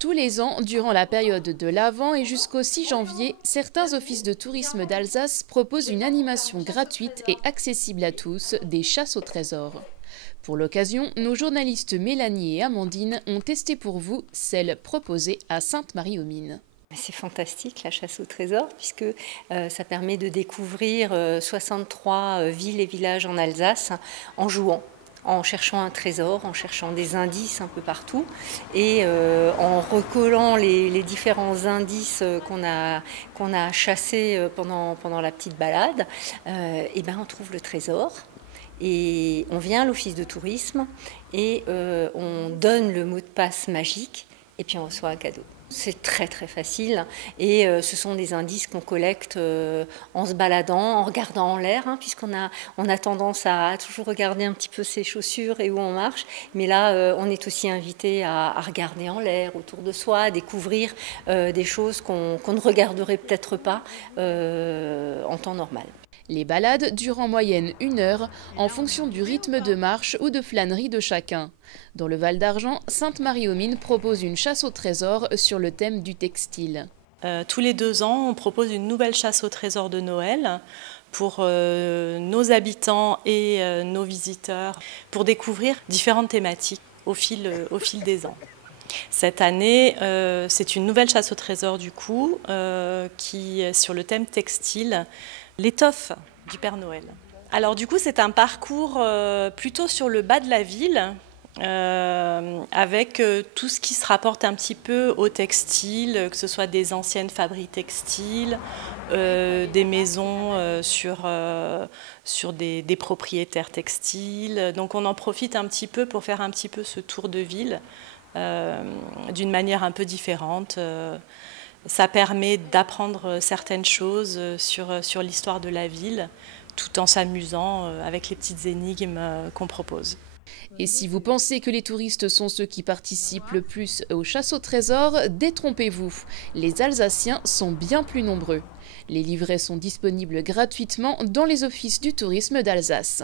Tous les ans, durant la période de l'Avent et jusqu'au 6 janvier, certains offices de tourisme d'Alsace proposent une animation gratuite et accessible à tous des chasses au trésor. Pour l'occasion, nos journalistes Mélanie et Amandine ont testé pour vous celle proposée à Sainte-Marie-aux-Mines. C'est fantastique la chasse au trésor puisque ça permet de découvrir 63 villes et villages en Alsace en jouant, en cherchant un trésor, en cherchant des indices un peu partout et en recollant les différents indices qu'on a chassés pendant la petite balade, et ben on trouve le trésor. Et on vient à l'office de tourisme et on donne le mot de passe magique et puis on reçoit un cadeau. C'est très très facile et ce sont des indices qu'on collecte en se baladant, en regardant en l'air, hein, puisqu'on a tendance à toujours regarder un petit peu ses chaussures et où on marche. Mais là, on est aussi invité à regarder en l'air, autour de soi, à découvrir des choses qu'on ne regarderait peut-être pas en temps normal. Les balades durent en moyenne 1 heure en fonction du rythme de marche ou de flânerie de chacun. Dans le Val d'Argent, Sainte-Marie-aux-Mines propose une chasse au trésor sur le thème du textile. Tous les 2 ans, on propose une nouvelle chasse au trésor de Noël pour nos habitants et nos visiteurs pour découvrir différentes thématiques au fil des ans. Cette année, c'est une nouvelle chasse au trésor du coup, qui est sur le thème textile, l'étoffe du Père Noël. Alors du coup, c'est un parcours plutôt sur le bas de la ville, avec tout ce qui se rapporte un petit peu au textile, que ce soit des anciennes fabriques textiles, des maisons sur des propriétaires textiles. Donc on en profite un petit peu pour faire un petit peu ce tour de ville d'une manière un peu différente. Ça permet d'apprendre certaines choses sur l'histoire de la ville, tout en s'amusant avec les petites énigmes qu'on propose. Et si vous pensez que les touristes sont ceux qui participent le plus aux chasses au trésor, détrompez-vous. Les Alsaciens sont bien plus nombreux. Les livrets sont disponibles gratuitement dans les offices du tourisme d'Alsace.